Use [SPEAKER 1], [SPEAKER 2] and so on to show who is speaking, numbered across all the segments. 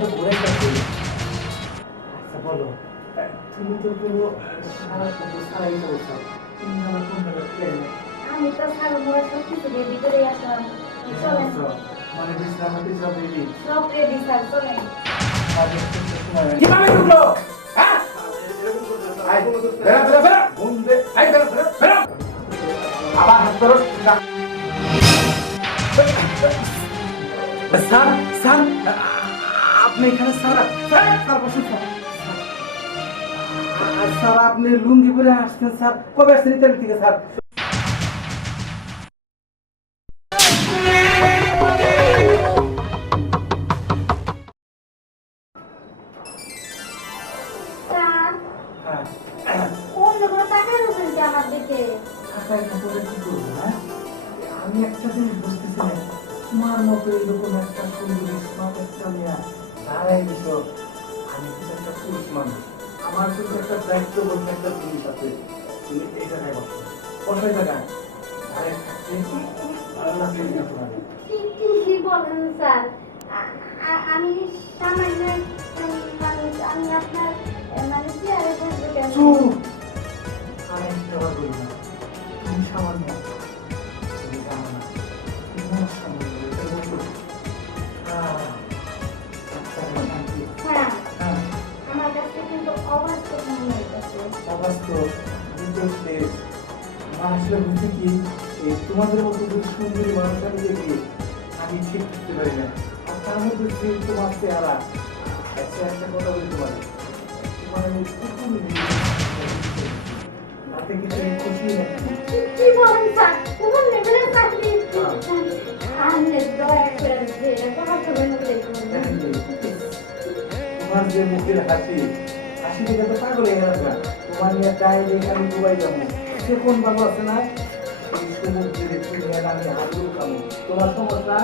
[SPEAKER 1] তো ঘুরে গেছে আচ্ছা বলো। তুমি তো পুরো সারা সারাই চলছো তুমি আমার কোন জায়গায় খেয়ে নেই
[SPEAKER 2] আমি তো সারা মোড়া সব কিছু দিয়ে ভিতরে আসলাম
[SPEAKER 1] মানে বিশ্রাম সব রেডি
[SPEAKER 2] সব রেডি স্যার চলেন।
[SPEAKER 1] কীভাবে ঢুকলো? হ্যাঁ? বেরা, বেরা, বেরা। বন্ধে, আয়, বেরা, বেরা, বেরা। আবার হাত ধরো। স্যার। আপনি এখানে স্যার স্যার বসুন স্যার। আপনি লুঙ্গি পরে আসছেন স্যার। কবে আসছেন ইতালি থেকে স্যার? হ্যাঁ? আমি একটা জিনিস বুঝতেছি না। তোমার মতো এরকম একটা সুন্দর স্মার্ট একটা মেয়া দাঁড়াই কিন্তু আমি কিন্তু একটা পুরুষ মানুষ। আমার কিন্তু একটা দায়িত্ব বলতে একটা জিনিস আছে, তুমি এই জায়গায় বসো। কোথায় জায়গায়। আরে
[SPEAKER 2] কি বলেন, স্যার? অবাস্তব
[SPEAKER 1] বিদ্যুৎ দেশ আমার আসলে বুঝি কি এই তোমাদের মতো দুই সুন্দরী মানুষ আমি দেখি আমি ঠিক করতে পারি না। আর তার মধ্যে যে তোমার চেহারা আচ্ছা একটা কথা বলি তোমার তোমার আমি কুকুর তাতে কি তুমি খুশি
[SPEAKER 2] কি- কি বলেন স্যার? কোন লেভেলের চাকরি আমি দয়া করে যে এরকম। একটা বন্ধু দেখুন
[SPEAKER 1] তোমার যে মুখের হাসি হাসি দেখে তো পাগল হয়ে গেল না তোমার নিয়ে চাই দেখে আমি দুবাই যাব। সে কোন বাবু আছে না? সমুদ্রে তুমি আর আমি হাবুল খাব তোমার সমস্যা?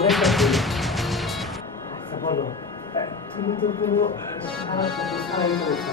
[SPEAKER 1] গেছে আচ্ছা তুমি তো পুরো সারা সারাই চলছো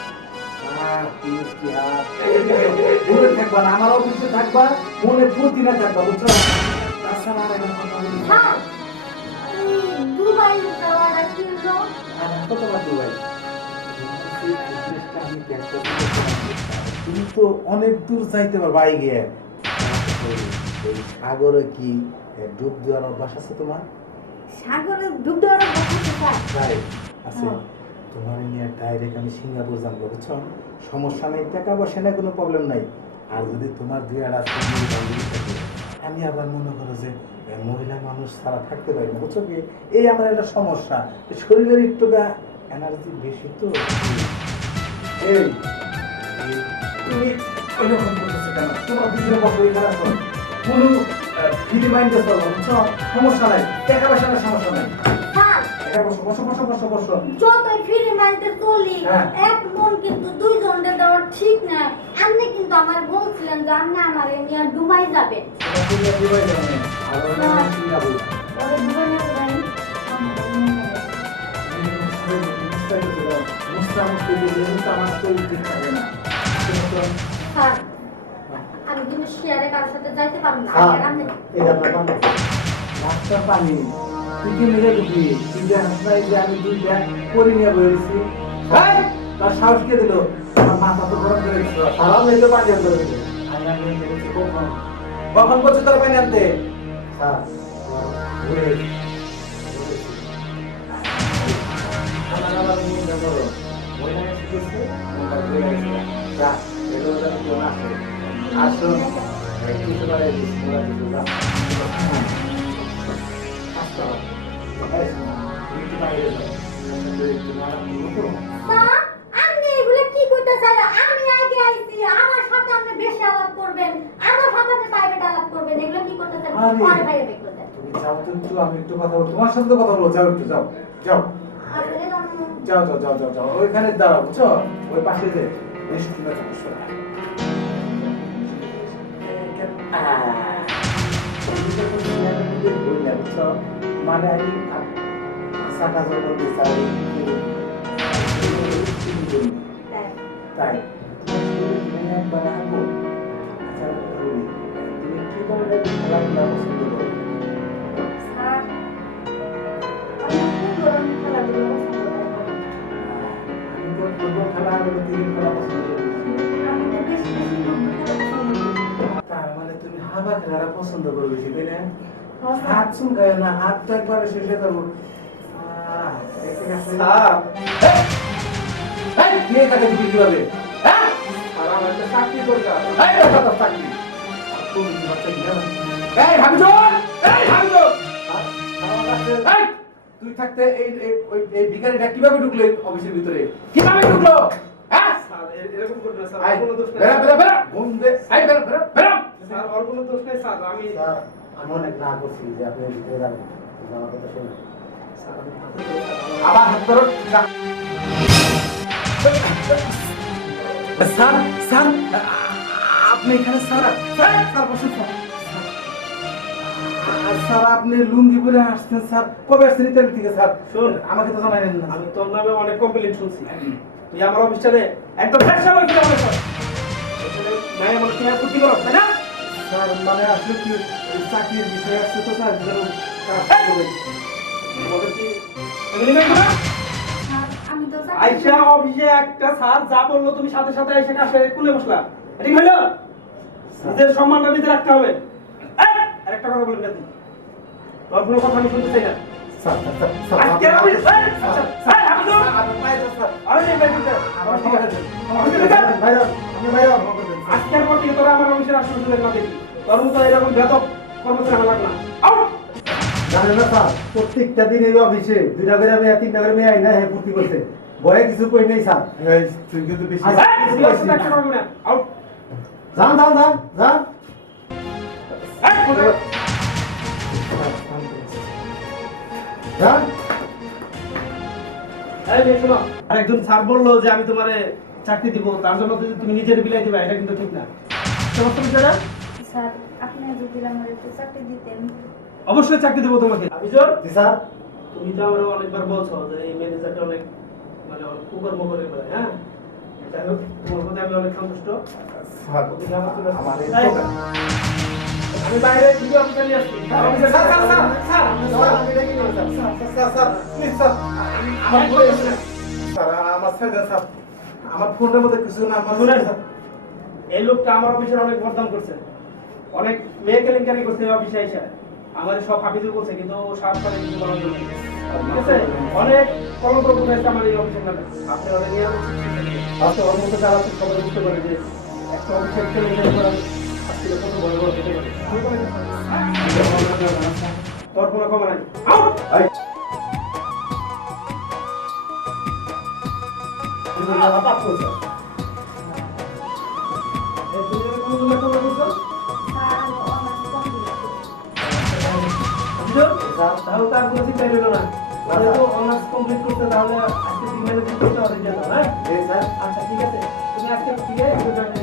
[SPEAKER 1] দূরে থাকবা না আমার অফিসে থাকবা মনে ফুর্তি না থাকবা বুঝছ
[SPEAKER 2] দুবাই যাওয়াটা
[SPEAKER 1] দুবাই তুমি তো অনেক দূর যাইতে পারবা গিয়ে সাগরে কি ডুব দেওয়ার অভ্যাস আছে তোমার?
[SPEAKER 2] সাগরে ডুব দেওয়ার স্যার
[SPEAKER 1] আছে।
[SPEAKER 2] হ্যাঁ।
[SPEAKER 1] তোমার নিয়ে ডাইরেক্ট আমি সিঙ্গাপুর যাব, বুঝছ? সমস্যা নেই, টাকা পয়সা নেই, কোনো প্রবলেম নাই। আর যদি তোমার দুই আর থাকে, আমি আবার মনে করো যে মহিলা মানুষ ছাড়া থাকতে পারি না, বুঝছ কি? এই আমার একটা সমস্যা। শরীরের একটু এনার্জি বেশি তো? এই, তুমি কেন? সমস্যা নাই, টাকা পয়সা সমস্যা নাই। বসো বসো বসো বসো বসো
[SPEAKER 2] যতই ফিরে মাইতে চলি
[SPEAKER 1] হ্যাঁ।
[SPEAKER 2] এক মন কিন্তু দুই জনকে দেওয়া ঠিক না আপনি কিন্তু আমার বলছিলেন যে আপনি আমার নিয়ে ডুবাই
[SPEAKER 1] আর। আর ওরা
[SPEAKER 2] হ্যাঁ। ডুবাই
[SPEAKER 1] থাকে না। তুমি তো-
[SPEAKER 2] স্যার আমি কিন্তু শেয়ারে কারোর সাথে যাইতে পারব না আর
[SPEAKER 1] পানি। তুই মেরে ঢুকলি? তুই যে হাসপাতালে যে আমি দুইটা করে নিয়ে। এই, তোর সাহস কে দিল? তো গরম করে দিছিল। সারা মেয়েদের পানি আনতে। আমি আগে কখন? বলছে তোর পানি আনতে না আসে দিচ্ছি
[SPEAKER 2] বেশি
[SPEAKER 1] যাও একটু যাও যাও যাও যাও যাও যাও দাঁড়াও বুঝছ ওই পাশে যে শোনা মানে আমি সাকা জল দিতে চাই
[SPEAKER 2] তাই
[SPEAKER 1] খেলাধুলা পছন্দ করো তার মানে তুমি হাবা খেলাটা পছন্দ করো বেশি তাই না। হাত চুলকায় না হাত তো একবারে শেষ হয়ে যাব কে দিবি কীভাবে? হ্যাঁ? তুই থাকতে এই এই- ওই- এই ভিখারিটা কীভাবে ঢুকলো অফিসের ভিতরে? কীভাবে ঢুকলো? হ্যাঁ?
[SPEAKER 3] এরকম স্যার কোনো দোষ নেই।
[SPEAKER 1] বেরো, বেরো, বেরো। ঘুম দে। আয়, বেরো, বেরো, বেরো।
[SPEAKER 3] স্যার আর কোনো দোষ নেই স্যার আমি
[SPEAKER 4] আমি অনেক না করছি যে আপনি ভিতরে যাবেন। আমার কথা শুনুন।
[SPEAKER 3] স্যার আমি হাতে ধরে, স্যার, আমার-
[SPEAKER 1] আবার হাত ধরো। যা। স্যার স্যার আপনি এখানে স্যার স্যার স্যার বসুন স্যার। আপনি লুঙ্গি পরে আসছেন স্যার। কবে আসছেন ইতালি থেকে স্যার?
[SPEAKER 3] শোন।
[SPEAKER 1] আমাকে তো জানাইলেন না।
[SPEAKER 3] আমি তোর নামে অনেক কমপ্লেন শুনছি। তুই আমার অফিসটারে একদম নাই আমার না?
[SPEAKER 1] স্যার মানে আসলে কি চাকরির বিষয় আসছে তো স্যার যেন কাজ করবেন
[SPEAKER 3] আমাদের কি এমনি না
[SPEAKER 2] স্যার, আমি তো চাকরি
[SPEAKER 3] আইসা অফিসে একটা স্যার যা বলল তুমি সাথে সাথে এসে কাছে কুলে বসলা এটা কি হলো নিজের সম্মানটা নিজে রাখতে হবে আর একটা কথা বলবি না তুই তোর কোনো কথা আমি শুনতে চাই না আমি তো আজকের পর থেকে তোরা আমার অফিসের আশেপাশে না দেখি তোর মতো এরকম বেদব কর্মচারী আমার লাগবে না।
[SPEAKER 4] জানেন না স্যার প্রত্যেকটা দিন এই অফিসে দুইটা করে মেয়ে তিনটা করে মেয়ে আইনা হ্যাঁ ভর্তি করছে। ভয়ে কিছু কই নেই স্যার।
[SPEAKER 1] তুই কিন্তু বেশি
[SPEAKER 4] আচ্ছা। যান যান যান যান।
[SPEAKER 3] আরেকজন স্যার বলল যে আমি তোমারে চাকরি দিব তার জন্য যদি তুমি নিজের বিলাই দিবা এটা কিন্তু ঠিক না সমস্ত বিষয়টা
[SPEAKER 2] স্যার আপনি যদি আমার একটু চাকরি দিতেন
[SPEAKER 3] অবশ্যই চাকরি দেবো তোমাকে আবিজর
[SPEAKER 4] জি স্যার
[SPEAKER 3] তুমি তো আমার অনেকবার বলছো যে এই ম্যানেজারটা অনেক মানে অনেক কুকর্ম করে বেড়ায় হ্যাঁ যাই হোক তোমার প্রতি আমি অনেক সন্তুষ্ট
[SPEAKER 1] স্যার
[SPEAKER 3] চলে আমি বাইরে ভিডিও অফিসে নিয়ে আসছি
[SPEAKER 1] sir sir sir sir sir sir আমি দেখি না sir sir sir sir please sir আমার স্যার আমার স্যার আমার ফোনের মধ্যে কিছু না আমার
[SPEAKER 3] শুনেন এই লোকটা আমার অফিসের অনেক বদনাম করছে। অনেক মেয়ে কেলেঙ্কারি করছে এই অফিসে এসে। আমার সব হাফিজুল করছে কিন্তু করে কিছু বলার জন্য ঠিক আছে? অনেক কলঙ্ক উঠেছে আমার এই অফিসের নামে। আপনি অনেক নিয়ে আচ্ছা ওর মধ্যে যারা আছে সবাই বুঝতে পারে যে একটা অফিসের কেলেঙ্কারি কত বড় বড় হতে পারে। তোর কোনো খবর নাই? তাহলে আর কোনো চিন্তা রইল না তাহলে তো অনার্স কমপ্লিট করতে তাহলে আজকে তিন মাসে করতে হবে হ্যাঁ আচ্ছা ঠিক আছে। তুমি আজকে ঠিক আছে